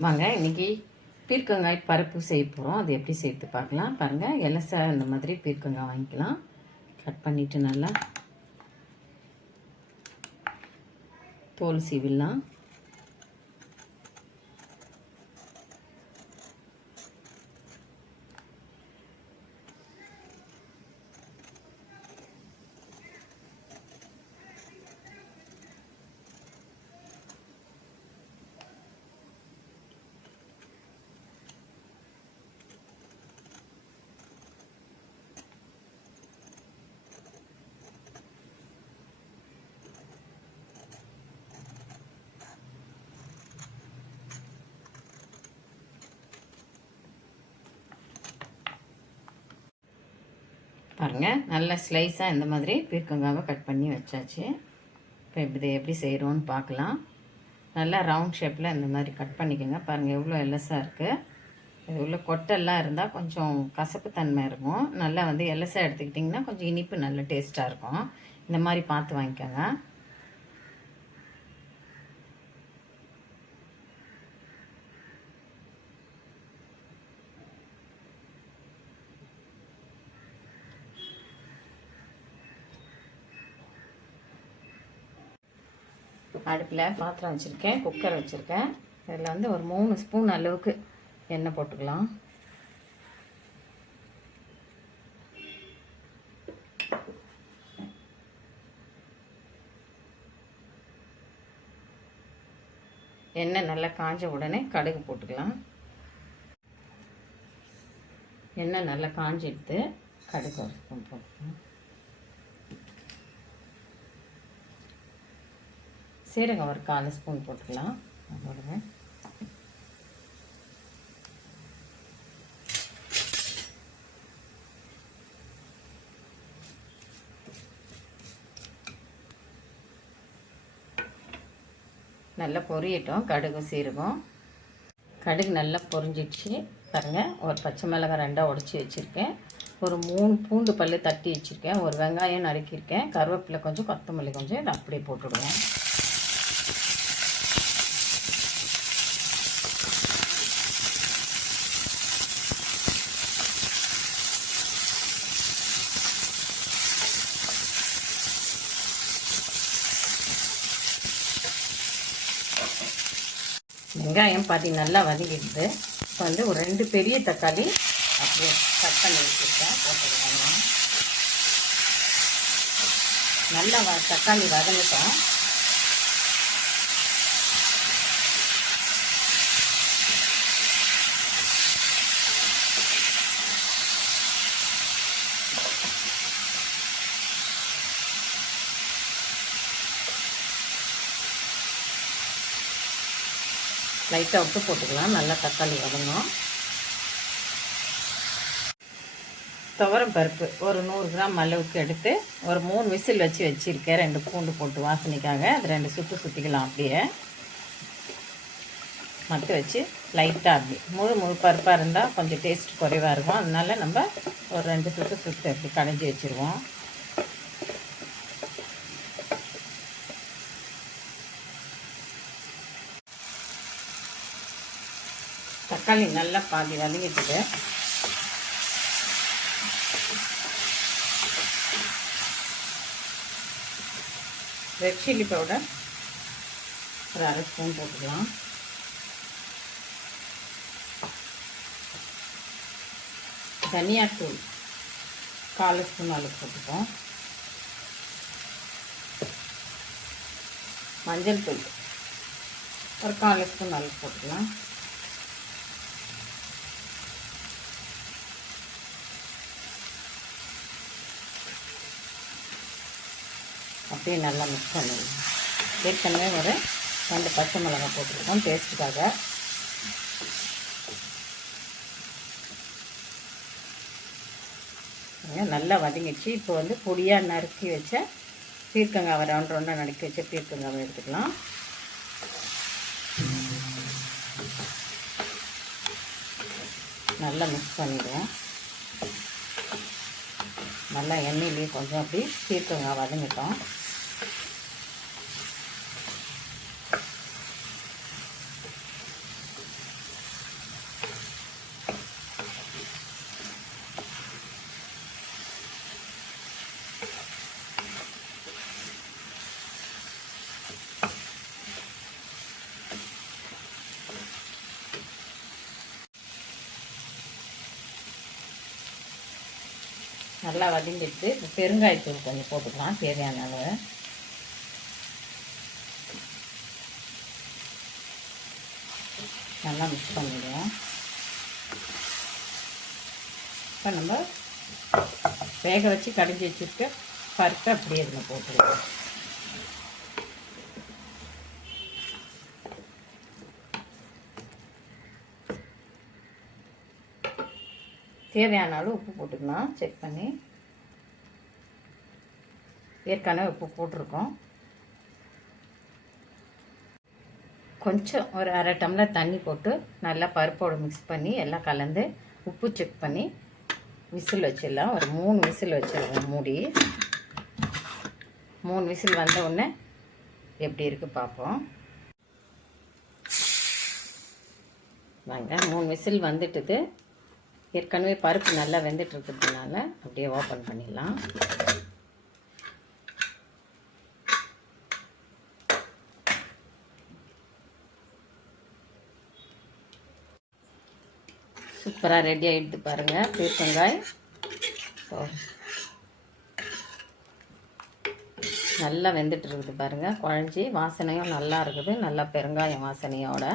வாங்க இன்னைக்கு பீர்க்கங்காய் பருப்பு செய்ய போகிறோம் அது எப்படி சேர்த்து பார்க்கலாம். பாருங்கள் எலசை இந்த மாதிரி பீர்க்கங்காய் வாங்கிக்கலாம். கட் பண்ணிவிட்டு நல்லா தோல் சீவிடலாம். பாருங்கள் நல்ல ஸ்லைஸாக இந்த மாதிரி பீர்க்கங்காவை கட் பண்ணி வச்சாச்சு. இப்போ இப்படி எப்படி செய்கிறோன்னு பார்க்கலாம் நல்லா ரவுண்ட் ஷேப்பில் இந்த மாதிரி கட் பண்ணிக்கோங்க. பாருங்கள் எவ்வளோ எலசாக இருக்குது இது உள்ள கொட்டெல்லாம் இருந்தால் கொஞ்சம் கசப்பு தன்மை இருக்கும். நல்லா வந்து எலசாக எடுத்துக்கிட்டிங்கன்னா கொஞ்சம் இனிப்பு நல்ல டேஸ்ட்டாக இருக்கும். இந்த மாதிரி பார்த்து வாங்கிக்கோங்க. அடுப்பில் பாத்திரம் வச்சுருக்கேன் குக்கர் வச்சுருக்கேன். இதில் வந்து ஒரு மூணு ஸ்பூன் அளவுக்கு எண்ணெய் போட்டுக்கலாம். எண்ணெய் நல்லா காஞ்ச உடனே கடுகு போட்டுக்கலாம். எண்ணெய் நல்லா காஞ்சிடுத்து கடுகு போட்டுக்கலாம். சீரகம் ஒரு கால் ஸ்பூன் போட்டுக்கலாம். போடுங்க நல்லா பொரியட்டும். கடுகு சீரகம். கடுகு நல்லா பொரிஞ்சிடுச்சு. பாருங்கள் ஒரு பச்சை மிளகாய் ரெண்டாக உடச்சி வச்சுருக்கேன். ஒரு மூணு பூண்டு பல் தட்டி வச்சுருக்கேன். ஒரு வெங்காயம் நறுக்கியிருக்கேன். கருவேப்பிலை கொஞ்சம் கொத்தமல்லி கொஞ்சம் இதை அப்படியே போட்டுடுவேன் வெங்காயம் பாதி நல்லா வதங்கிடுது. இப்போ வந்து ஒரு ரெண்டு பெரிய தக்காளி அப்படியே கட் பண்ணி வச்சுருக்கேன். போட்டுடுவாங்க நல்லா வ தக்காளி வதங்கிட்டோம். லைட்டாக உப்பு போட்டுக்கலாம். நல்லா தக்காளி வதங்கும் துவரம் பருப்பு ஒரு நூறு கிராம் அளவுக்கு எடுத்து ஒரு மூணு விசில் வச்சு வச்சுருக்கேன். ரெண்டு பூண்டு போட்டு வாசனைக்காக. அது ரெண்டு சுற்று சுற்றிக்கலாம் அப்படியே. மட்டும் வச்சு லைட்டாக அப்படி. முழு முழு பருப்பாக இருந்தால் கொஞ்சம் டேஸ்ட் குறைவாக இருக்கும். அதனால் நம்ம ஒரு ரெண்டு சுற்று சுற்று அப்படி கடைஞ்சி வச்சுருவோம். தக்காளி நல்லா பாதி வதங்கிட்டுது ரெட் சில்லி பவுடர் ஒரு அரை ஸ்பூன் போட்டுக்கலாம். தனியாத்தூள் கால் ஸ்பூன் அளவு போட்டுப்போம். மஞ்சள் தூள் ஒரு கால் ஸ்பூன் அளவு போட்டுக்கலாம். அப்படியே நல்லா மிக்ஸ் பண்ணிடலாம் ஏற்கனவே ஒரு ரெண்டு பச்சை மிளகாய் போட்டுருக்கோம். டேஸ்ட்டுக்காக நல்லா வதங்கிடுச்சு. இப்போ வந்து பொடியாக நறுக்கி வச்ச பீர்க்கங்காவை ரவுண்ட் ரவுண்டாக நறுக்கி வச்ச பீர்க்கங்காவை எடுத்துக்கலாம். நல்லா மிக்ஸ் பண்ணிவிடுவோம் நல்லா எண்ணெயிலேயே கொஞ்சம் அப்படி பீர்க்கங்காய் வதங்கிட்டோம். நல்லா வதங்கிட்டு பெருங்காயத்தூள் கொஞ்சம் போட்டுக்கலாம் தேவையான அளவு. நல்லா மிக்ஸ் பண்ணிடுவோம். இப்போ நம்ம வேக வச்சு கடைஞ்சி வச்சுருக்க பருப்பை அப்படியே இதில் போட்டுருவோம் தேவையான அளவு உப்பு போட்டுக்கலாம். செக் பண்ணி. ஏற்கனவே உப்பு போட்டிருக்கோம். கொஞ்சம் ஒரு அரை டம்ளர் தண்ணி போட்டு நல்லா பருப்போடு மிக்ஸ் பண்ணி எல்லாம் கலந்து உப்பு செக் பண்ணி விசில் வச்சிடலாம். ஒரு மூணு விசில் வச்சிடலாம் மூடி. மூணு விசில் வந்த உடனே எப்படி இருக்குது பார்ப்போம். வாங்க மூணு விசில் வந்துட்டுது. ஏற்கனவே பருப்பு நல்லா வெந்துட்டு இருக்கிறதுனால அப்படியே ஓப்பன் பண்ணிடலாம். சூப்பராக ரெடி ஆகிடுது பாருங்கள் பீர்க்கங்காய். நல்லா வெந்துட்டு இருக்குது பாருங்கள் குழஞ்சி வாசனையும் நல்லா இருக்குது நல்லா பெருங்காயம் வாசனையோட.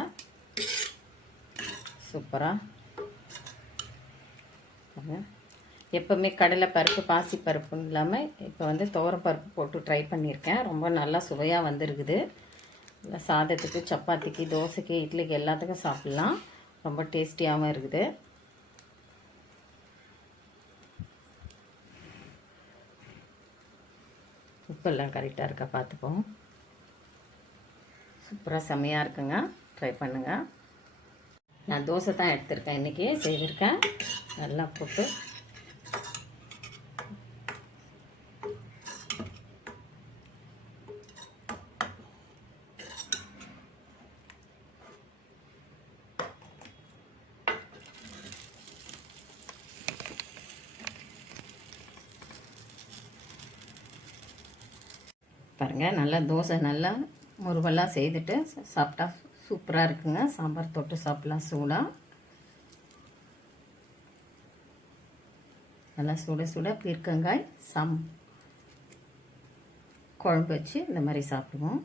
சூப்பராக எப்போவுமே கடலை பருப்பு பாசி பருப்புன்னு இல்லாமல் இப்போ வந்து துவரப்பருப்பு போட்டு ட்ரை பண்ணியிருக்கேன். ரொம்ப நல்லா சுவையாக வந்திருக்குது. சாதத்துக்கு சப்பாத்திக்கு தோசைக்கு இட்லிக்கு எல்லாத்துக்கும் சாப்பிட்லாம். ரொம்ப டேஸ்டியாகவும் இருக்குது. உப்பெல்லாம் கரெக்டாக இருக்கா பார்த்துப்போம் சூப்பராக செம்மையாக இருக்குங்க. ட்ரை பண்ணுங்கள் நான் தோசை தான் எடுத்திருக்கேன். இன்றைக்கி செய்திருக்கேன். நல்லா போட்டு. பாருங்கள் நல்லா தோசை நல்லா முருவெல்லாம் செய்துட்டு சாப்பிட்டா சூப்பராக இருக்குங்க. சாம்பார் தொட்டு சாப்பிட்லாம். சூடாக நல்லா சுட சுட பீர்க்கங்காய் சம் குழம்பு வச்சு இந்த மாதிரி சாப்பிடுவோம்.